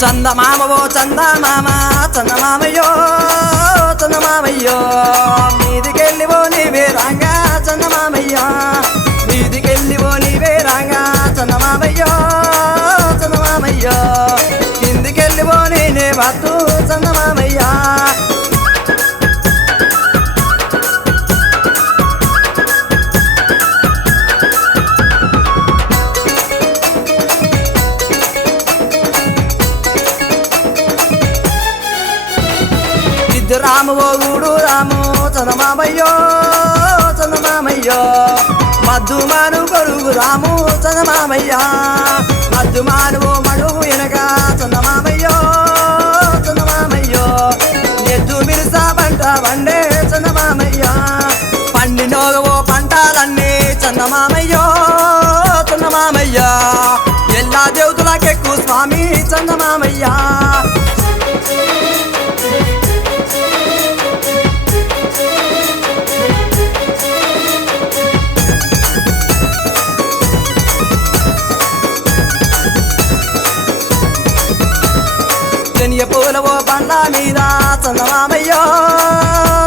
చందమామవో చందమామ చందమామయ్యో చందమామయ్యో మీదికెళ్ళివో నీవే రాంగా చందమామయ్యా మీదికెళ్ళివో నీవే రాంగా చందమామయ్యో చందమామయ్యో కిందికెళ్ళివో నేనే బతు చందమామయ్యా రామువో గూడు రాము చందమామయ్యో చందమామయ్యో మద్దుమాను కొరుగు రాము చందమామయ్యా మద్దుమానువో మడుగు ఎనక చందమామయ్యో చందమామయ్యో ఎద్దు మిరుసా పంట వండే చందమామయ్యా పండినోగవో పంటలన్నీ చందమామయ్యో చందమామయ్యా ఎల్లా దేవతలకెక్కు స్వామి చందమామయ్యా పూలవో బండ్ల మీద చందమామయ్యో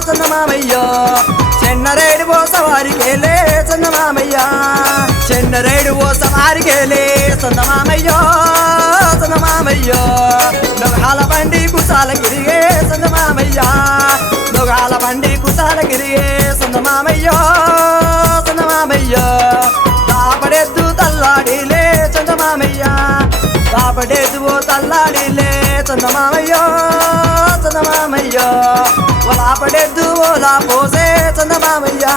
చందమామయ్యో చెన్నరేడు ఓ సవారికేలే చందమామయ్యా చెన్నరేడు ఓ సవారికేలే చందమామయ్యో చందమామయ్యో నొగాల బండి కుసాల గిరిగే చందమామయ్యా నొగాల బండి కుసాల గిరిగే చందమామయ్యో చందమామయ్యో దాపడెద్దు తల్లాడిలే చందమామయ్యా దాపడెద్దు ఓ తల్లాడిలే చందమామయ్యో చందమామయ్యో ఓలా పడేద్దు ఓలా పోసే చందమామయ్యా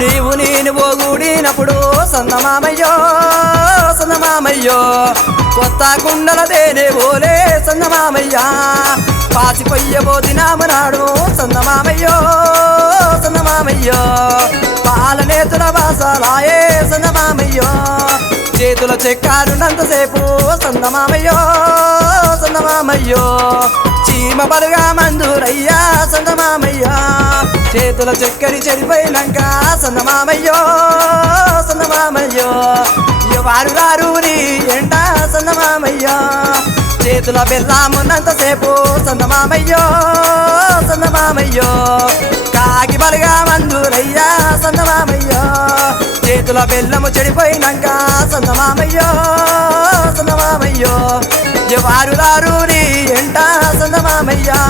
నీవు నేను పోగూడినప్పుడు చందమామయ్యో చందమామయ్యో కొత్త కుండల దేనే ఓలే చందమామయ్యా పాచిపోయ్యబో దినామనాడు చందమామయ్యో చందమామయ్యో పాలనేతుల వాసాలాయే చందమామయ్యో చేతుల చెక్కారున్నంతసేపు చందమామయ్యో చందమామయ్యో చీమ బలుగా మందురయ్యా చందమామయ్యా చేతుల చక్కెరి చెడిపోయినాక చందమామయ్యో చందమామయ్యో వారు రారు నీ ఎండ చందమామయ్యో చేతుల బెల్లామున్నంతసేపు చందమామయ్యో చందమామయ్యో కాకి బలుగా మందురయ్యా చందమామయ్యో చేతుల బెల్లము చెడిపోయినాక చందమామయ్యో చందమామయ్యో వారు రారు నీ ఎంట చందమామయ్యా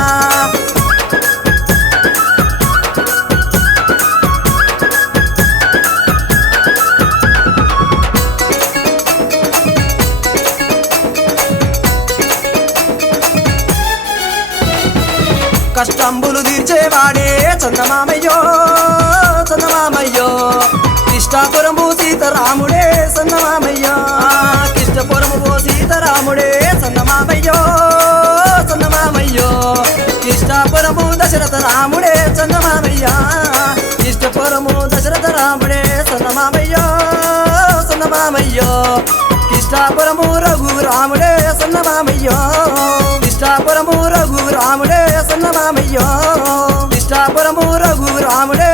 కష్టంబులు తీర్చేవాడే చందమామయ్యో చందమామయ్యో కిష్టాపురము సీతారాముడే చందమామయ్యా కిష్టపురము సీతారాముడే చందమామయ్యో చందమామయ్యో కిష్టాపురము దశరథ రాముడే చందమామయ్యా కిష్టపురము దశరథ రాముడే చందమామయ్యో చందమామయ్యో కిష్టాపురము రఘురాముడే చందమామయ్యో కిష్టాపురము రఘురాముడే చందమామయ్యో కిష్టాపురము రఘురాముడే